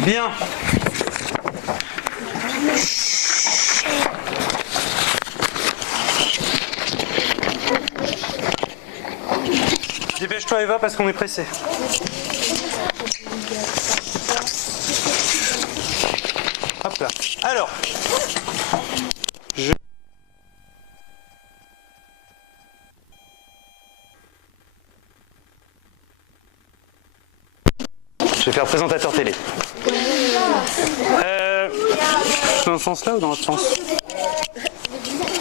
Bien. Dépêche-toi Eva parce qu'on est pressé. Hop là. Alors. Je vais faire présentateur télé. Dans le sens là ou dans l'autre sens?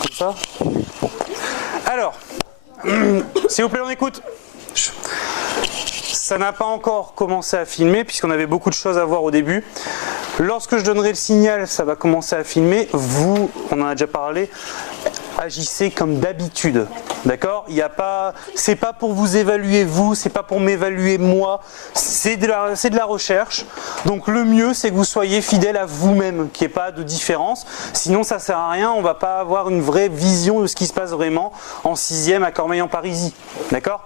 Comme ça? Bon. Alors, s'il vous plaît, on écoute. Ça n'a pas encore commencé à filmer puisqu'on avait beaucoup de choses à voir au début. Lorsque je donnerai le signal, ça va commencer à filmer. Vous, on en a déjà parlé, agissez comme d'habitude. D'accord? Il y a pas, c'est pas pour vous évaluer vous, c'est pas pour m'évaluer moi, c'est de la recherche. Donc le mieux, c'est que vous soyez fidèle à vous-même, qu'il n'y ait pas de différence. Sinon, ça sert à rien, on va pas avoir une vraie vision de ce qui se passe vraiment en 6e à Cormeilles-en-Parisis. D'accord?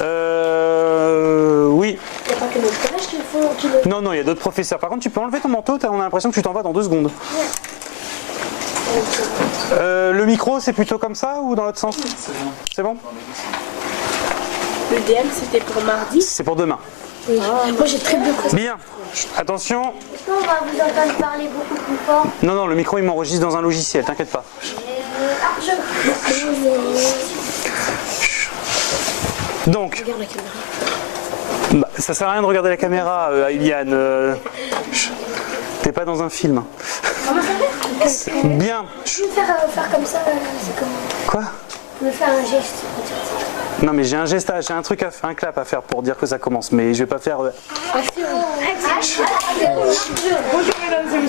Oui. Il n'y a pas que notre collège qui le... Non, il y a d'autres professeurs. Par contre, tu peux enlever ton manteau, on a l'impression que tu t'en vas dans 2 secondes. Le micro, c'est plutôt comme ça ou dans l'autre sens? C'est bon? Le DM, c'était pour mardi? C'est pour demain. Oui. Moi, j'ai très bien compris. Bien. Attention. Est-ce qu'on va vous entendre parler beaucoup plus fort? Non, le micro, il m'enregistre dans un logiciel, t'inquiète pas. Donc, Regarde la caméra. ça sert à rien de regarder la caméra, Iliane. T'es pas dans un film. Bien. Je vais faire comme ça, c'est comment? Quoi? Je vais faire un geste. Non, mais j'ai un geste, j'ai un truc, un clap à faire pour dire que ça commence, mais je vais pas faire.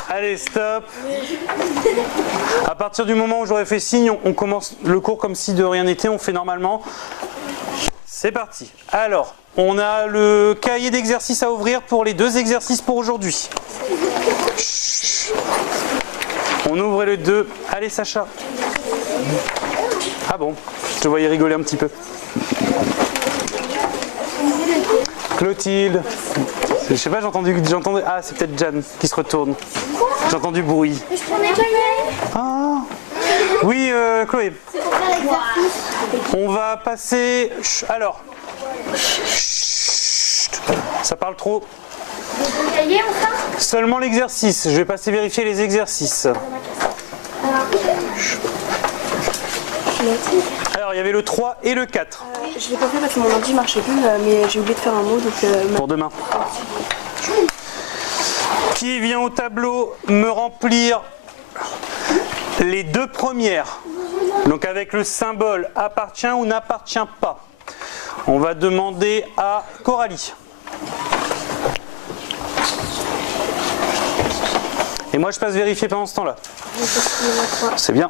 Allez, stop. À partir du moment où j'aurai fait signe, on commence le cours comme si de rien n'était, on fait normalement. C'est parti. Alors, on a le cahier d'exercices à ouvrir pour les 2 exercices pour aujourd'hui. On ouvre les 2. Allez, Sacha. Ah bon, je te voyais rigoler un petit peu. Clotilde. Je sais pas, j'entendais. Ah, c'est peut-être Jeanne qui se retourne. J'ai entendu bruit. Je prenais pas une... Ah. Oui, Chloé. C'est pour faire l'exercice. On va passer. Alors. Ça parle trop. Vous cahier, enfin? Seulement l'exercice. Je vais passer vérifier les exercices. Alors, il y avait le 3 et le 4. Je ne l'ai pas fait parce que mon ordi ne marchait plus, mais j'ai oublié de faire un mot. Donc, Pour demain. Qui vient au tableau me remplir les 2 premières? Donc avec le symbole appartient ou n'appartient pas. On va demander à Coralie. Et moi je passe vérifier pendant ce temps-là. C'est bien.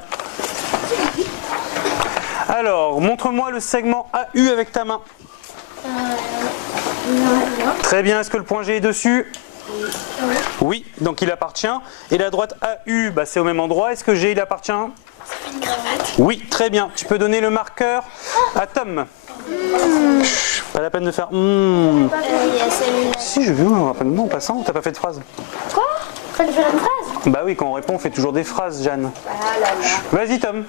Alors, montre-moi le segment AU avec ta main. Très bien, est-ce que le point G est dessus? Oui, donc il appartient. Et la droite AU, c'est au même endroit. Est-ce que G, il appartient? une cravate. Oui, très bien. Tu peux donner le marqueur à Tom. Pas la peine de faire. Si, je veux, rapidement en passant. T'as pas fait de phrase? Quoi? Fallait faire une phrase? Bah oui, quand on répond, on fait toujours des phrases, Jeanne. Vas-y, Tom.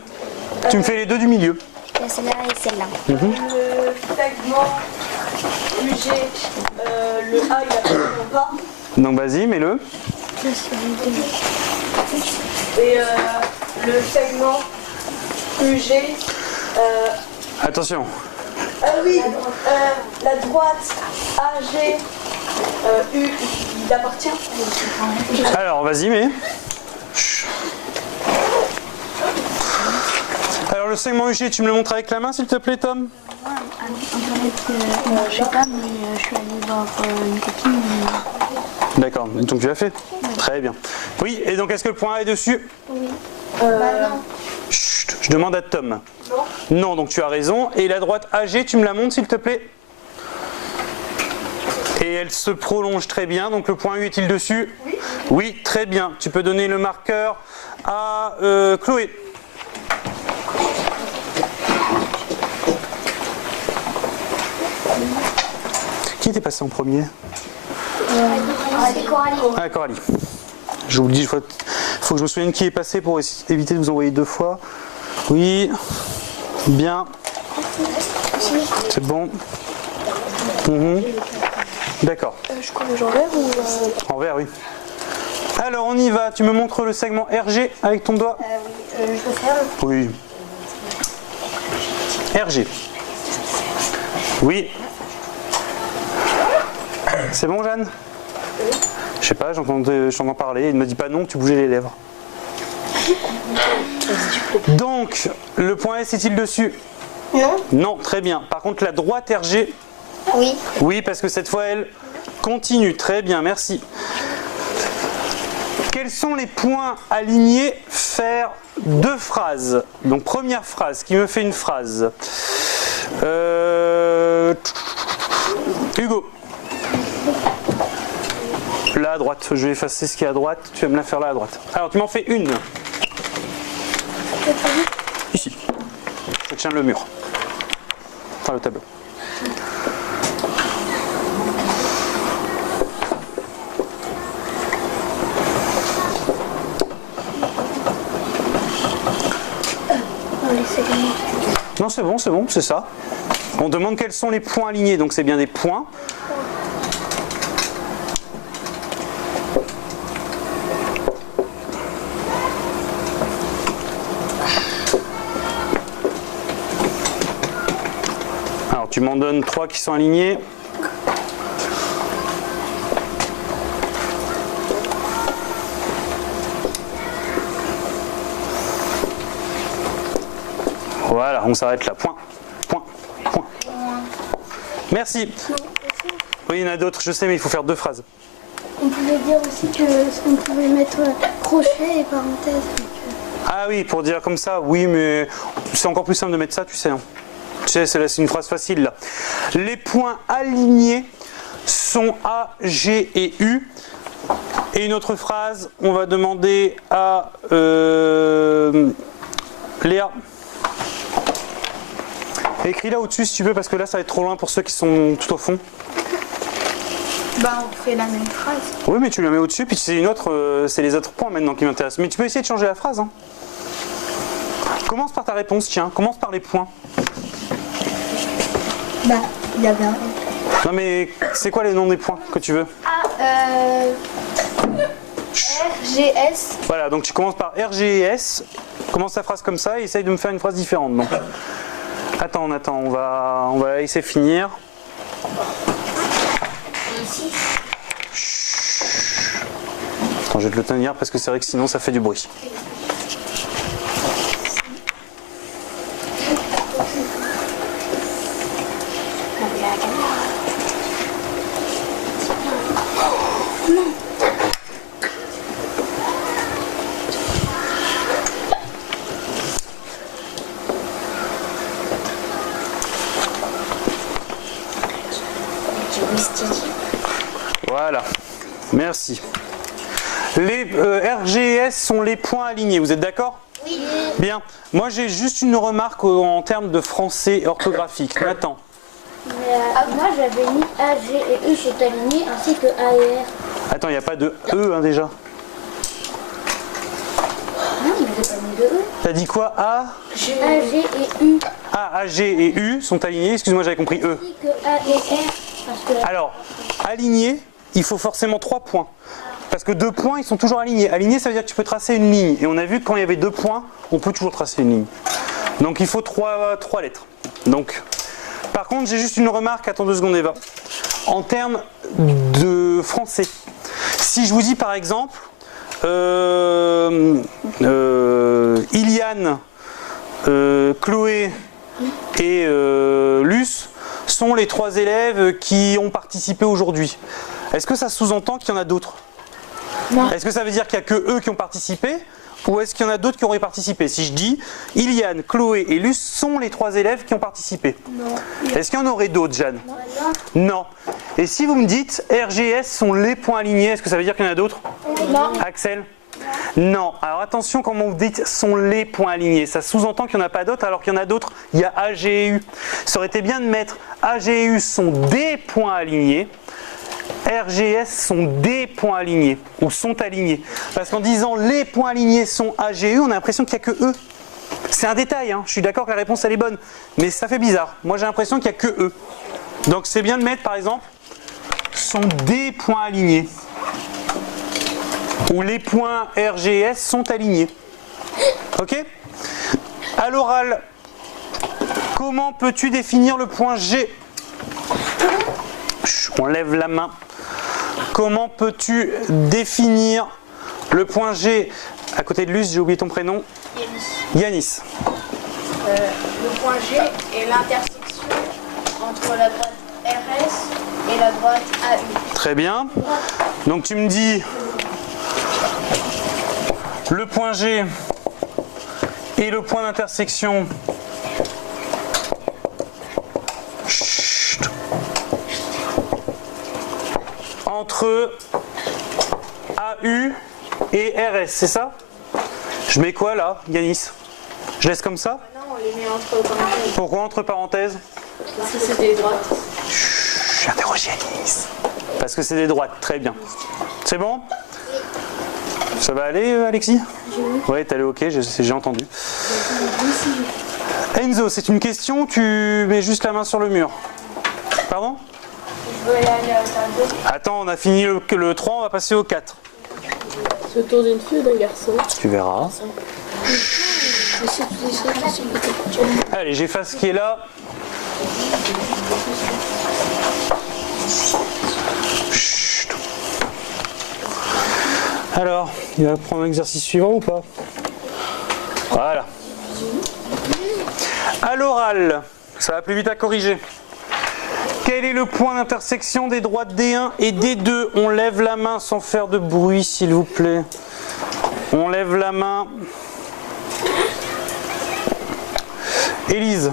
Tu me fais les 2 du milieu. Il y a celle-là et celle-là. Le segment UG, le A, il appartient pas. Donc vas-y, mets-le. Et le segment UG. Attention. Ah oui, la droite AG, U, il appartient. Alors, vas-y, mets. Alors, le segment UG, tu me le montres avec la main, s'il te plaît, Tom? Internet, je sais pas, mais je suis allée voir une copine. D'accord, donc tu l'as fait? Très bien. Oui, et donc est-ce que le point A est dessus? Oui. Non. Chut, je demande à Tom. Non. Non, donc tu as raison. Et la droite AG, tu me la montres, s'il te plaît? Et elle se prolonge très bien, donc le point U est-il dessus? Oui. Oui, très bien. Tu peux donner le marqueur à Chloé. Qui était passé en premier? C'est Coralie. Ah, Coralie. Je vous le dis, il faut que je me souvienne qui est passé pour éviter de vous envoyer 2 fois. Oui. Bien. C'est bon. D'accord. Je corrige en vert ou... En vert, oui. Alors, on y va. Tu me montres le segment RG avec ton doigt? Je peux faire. Oui. RG. Oui. C'est bon, Jeanne? Je sais pas, j'entends parler. Il ne me dit pas non, tu bougeais les lèvres. Donc, le point S est-il dessus? Non. Non, très bien. Par contre, la droite RG, Oui. oui, parce que cette fois, elle continue. Très bien, merci. Quels sont les points alignés? Faire 2 phrases. Donc, première phrase, qui me fait une phrase? Hugo. Là à droite, je vais effacer ce qui est à droite, tu vas me la faire là à droite. Alors tu m'en fais une. Ici. Je tiens le mur. Enfin le tableau. Non c'est bon, c'est ça. On demande quels sont les points alignés, donc c'est bien des points. Alors tu m'en donnes 3 qui sont alignés. Voilà, on s'arrête là. Point, point, point. Merci. Oui, il y en a d'autres, je sais, mais il faut faire 2 phrases. On pouvait dire aussi qu'on pouvait mettre crochet et parenthèse. Ah oui, pour dire comme ça, oui, mais c'est encore plus simple de mettre ça, tu sais. Hein. Tu sais, c'est une phrase facile là. Les points alignés sont A, G et U. Et une autre phrase, on va demander à Léa. Écris là au-dessus si tu veux, parce que là ça va être trop loin pour ceux qui sont tout au fond. Bah, on fait la même phrase. Oui, mais tu la mets au-dessus, puis c'est une autre, c'est les autres points maintenant qui m'intéressent. Mais tu peux essayer de changer la phrase. Hein. Commence par ta réponse, tiens. Commence par les points. Bah, il y avait un. Non, mais c'est quoi les noms des points que tu veux? RGS. Voilà, donc tu commences par R, G et S. Commence ta phrase comme ça et essaye de me faire une phrase différente. Donc. Attends, on va la laisser finir. Chut. Attends, je vais te le tenir parce que c'est vrai que sinon ça fait du bruit. Voilà, merci. Les RGS sont les points alignés, vous êtes d'accord? Oui. Bien, moi j'ai juste une remarque en termes de français orthographique. Nathan. Moi j'avais mis A, G et U sont alignés ainsi que A et R. Attends, il n'y a pas de E hein, déjà. Non, mais j'ai pas mis de E. T'as dit quoi? A, G et U. A, G et U sont alignés. Excuse-moi, j'avais compris E. Ainsi que A et R. Parce que Alors, alignés, il faut forcément 3 points. Parce que 2 points, ils sont toujours alignés. Alignés, ça veut dire que tu peux tracer une ligne. Et on a vu que quand il y avait 2 points, on peut toujours tracer une ligne. Donc il faut 3 lettres. Donc, par contre, j'ai juste une remarque. Attends 2 secondes, Eva. En termes de français, si je vous dis par exemple, Iliane, Chloé et Luce sont les 3 élèves qui ont participé aujourd'hui. Est-ce que ça sous-entend qu'il y en a d'autres? Non. Est-ce que ça veut dire qu'il n'y a que eux qui ont participé? Ou est-ce qu'il y en a d'autres qui auraient participé? Si je dis Iliane, Chloé et Luce sont les 3 élèves qui ont participé. Non. Est-ce qu'il y en aurait d'autres, Jeanne? Non. Et si vous me dites RGS sont les points alignés, est-ce que ça veut dire qu'il y en a d'autres? Non. Axel? Non. Alors attention quand vous dites sont les points alignés, ça sous-entend qu'il n'y en a pas d'autres alors qu'il y en a d'autres. Il y a A, G et U. Ça aurait été bien de mettre A, G et U sont des points alignés. RGS sont des points alignés, ou sont alignés. Parce qu'en disant les points alignés sont AGE, on a l'impression qu'il n'y a que eux. C'est un détail, hein. Je suis d'accord que la réponse elle est bonne, mais ça fait bizarre. Moi j'ai l'impression qu'il n'y a que eux. Donc c'est bien de mettre par exemple, sont des points alignés. Ou les points RGS sont alignés. Ok? À l'oral, comment peux-tu définir le point G? On lève la main. Comment peux-tu définir le point G? À côté de Luce, j'ai oublié ton prénom. Yanis. Le point G est l'intersection entre la droite RS et la droite AU. Très bien. Donc tu me dis le point G et le point d'intersection. Chut. Entre AU et RS, c'est ça? Je mets quoi là, Yanis? Je laisse comme ça? Non, on les met entre parenthèses. Pourquoi entre parenthèses? Parce que c'est des droites. Chut, interroge Yanis. Parce que c'est des droites, très bien. C'est bon? Ça va aller, Alexis? Oui, t'es allé ok, j'ai entendu. Enzo, c'est une question, tu mets juste la main sur le mur. Pardon? Je veux aller à la 2. Attends, on a fini le 3, on va passer au 4. C'est autour d'une fille ou d'un garçon? Tu verras. Allez, j'efface ce qui est là. Chut. Alors, il va prendre l'exercice suivant ou pas? Voilà. À l'oral, ça va plus vite à corriger. Quel est le point d'intersection des droites D1 et D2? On lève la main sans faire de bruit, s'il vous plaît. On lève la main. Élise.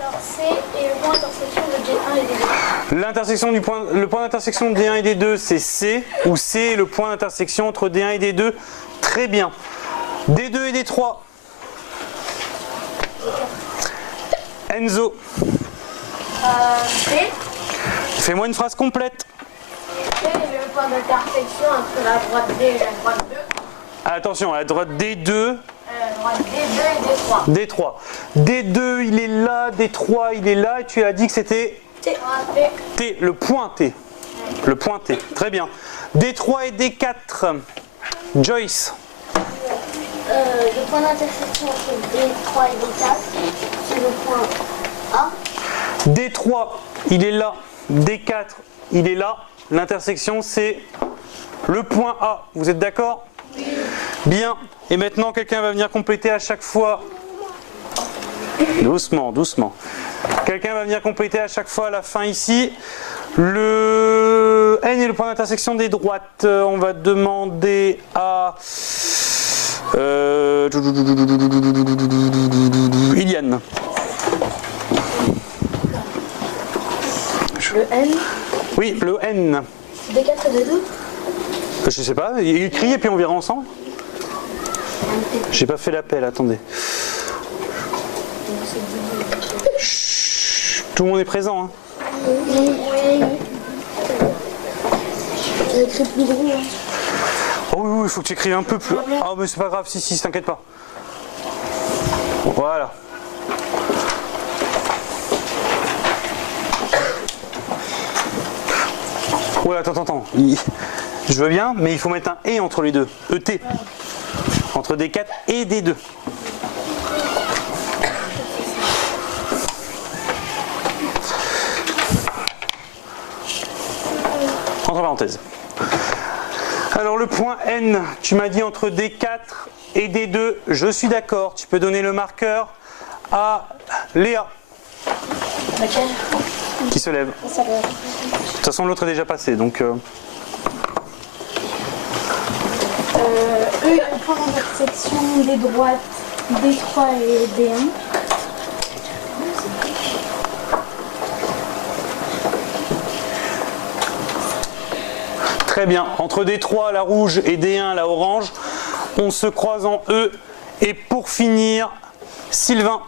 Alors C est le point d'intersection de D1 et D2. Le point d'intersection de D1 et D2, c'est C, ou C est le point d'intersection entre D1 et D2. Très bien. D2 et D3. Enzo. C Fais-moi une phrase complète. est le point d'intersection entre la droite D et la droite 2. Attention, à la droite D2, La droite D2 et D3. D3. D2, il est là, D3, il est là, et tu as dit que c'était T. T, le point T. Le point T, très bien. D3 et D4. Joyce. Le point d'intersection entre D3 et D4, c'est le point A. D3, il est là. D4, il est là. L'intersection, c'est le point A. Vous êtes d'accord? Bien. Et maintenant, quelqu'un va venir compléter à chaque fois. Doucement, doucement. Quelqu'un va venir compléter à chaque fois à la fin ici. Le N est le point d'intersection des droites. On va demander à Iliane. Le N. Oui, le N. D4 et D2. Je sais pas, il crie et puis on verra ensemble. J'ai pas fait l'appel, attendez. Chut, tout le monde est présent. Hein. Oui. J'ai écrit plus gros. Oh oui, oui, il faut que tu écrives un peu plus. Ah, mais c'est pas grave, si, t'inquiète pas. Voilà. Ouais, attends. Je veux bien, mais il faut mettre un et entre les deux. ET. Entre D4 et D2. Entre parenthèses. Alors le point N, tu m'as dit entre D4 et D2. Je suis d'accord. Tu peux donner le marqueur à Léa. Laquelle? Qui se lève. De toute façon, l'autre est déjà passé, donc... E est le point d'intersection des droites D3 et D1. Très bien. Entre D3, la rouge, et D1, la orange, on se croise en E. Et pour finir, Sylvain.